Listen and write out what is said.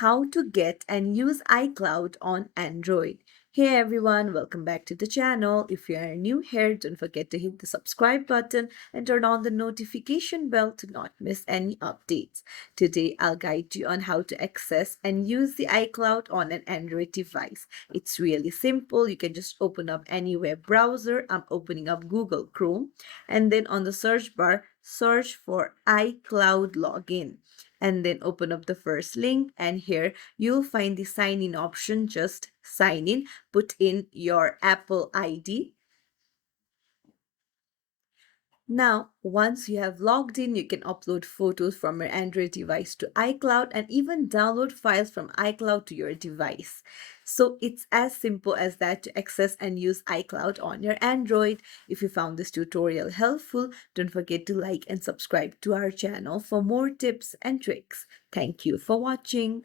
how to get and use iCloud on Android. Hey everyone, welcome back to the channel. If you are new here, don't forget to hit the subscribe button and turn on the notification bell to not miss any updates. Today, I'll guide you on how to access and use the iCloud on an Android device. It's really simple. You can just open up any web browser. I'm opening up Google Chrome, and then on the search bar, search for iCloud login, and then open up the first link, and here you'll find the sign in option. Just sign in, put in your Apple ID. Now, once you have logged in, you can upload photos from your Android device to iCloud and even download files from iCloud to your device. So it's as simple as that to access and use iCloud on your Android. If you found this tutorial helpful, don't forget to like and subscribe to our channel for more tips and tricks. Thank you for watching.